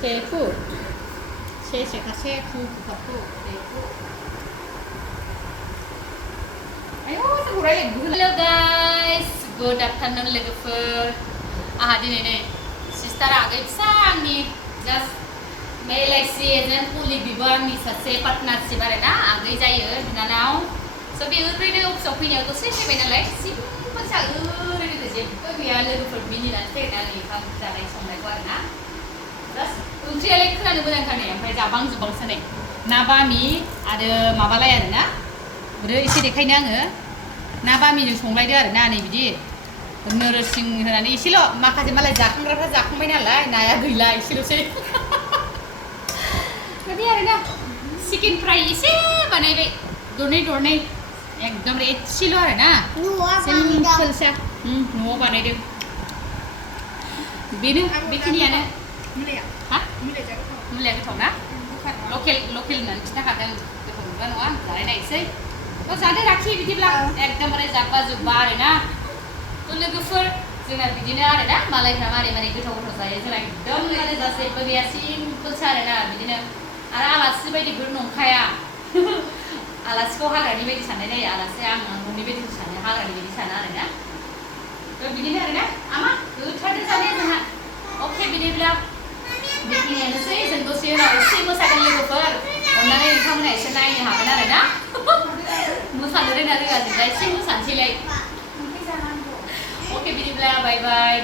셰프. 셰가 셰프 부카프 셰프. Ayo, segera Hello guys, good afternoon लोगोफोर. आहा दिनै नै सिस्टार आगै फिसा आंनि जास्ट मेलाइसि एजेन पुलि बिबारनि सासे पार्टनारशिप आरोना आगै जायो बिनानाव. स' बे ओरैनो अफिसाव फैनायाव दसे फैबाय नालाय सिम्पोल सा ओरैनो जेबो गैया लोगोफोर मिनिनानै फैनानै ओंखाम जानाय संनायखौ आरोना. जास्ट ओंख्रियालाय खोनानो मोजांथार नै ओमफ्राय जाबांजोबांसो नै ना बामि आरो माबालाय आरोना एसे देखायनो आङो ना बामिजों संलायदो आरोना नै बिदि नोरसिं होनानै एसेल' माखासे मालाय जाखांग्राफ्रा जाखांबाय नालाय नाया गैला एसेल'सै बिदि आरोना चिकेन फ्राय एसे बानायबाय दरनै एकदम एसेल' आरोना सिम्पोलसा न'आव बानायदों बेनो बेखिनियानो. हा मुलिया गोथाव ना लकेल होननानै खिन्थाखादों गोथाव मोनबा नङा जानाय नायसै. थ' जादो राखि बिदिब्ला एकदमबारे जाब्बा जुब्बा आरोना. थ' लोगोफोर जोंना बिदिनो आरोना मालायफ्रा मारै गोथाव जायो जोंना एकदमबारे जेबो गैया सिम्पोलसो आरोना बिदिनो आरो आलासि बायदिबो नंखाया आलासिखौ हाग्रानि बायदि साननाय जायो आलासिया आं न'नि बायदि सानो हाग्रानि बायदि सानो आरोना. थ' बिदिनो आरोना आमा गोथारजों जानाया जोंहा. अके बिदिब्ला बेखिनियानोसै जों दसे उनाव एसे मोसागोन लोगोफोर अननानै नोंथांमोना एसे नायनो हागोन आरोना. मोसानो रोङा जोंदा एसे मोसानोसैलाय. अके बिदिब्ला बाय बाय.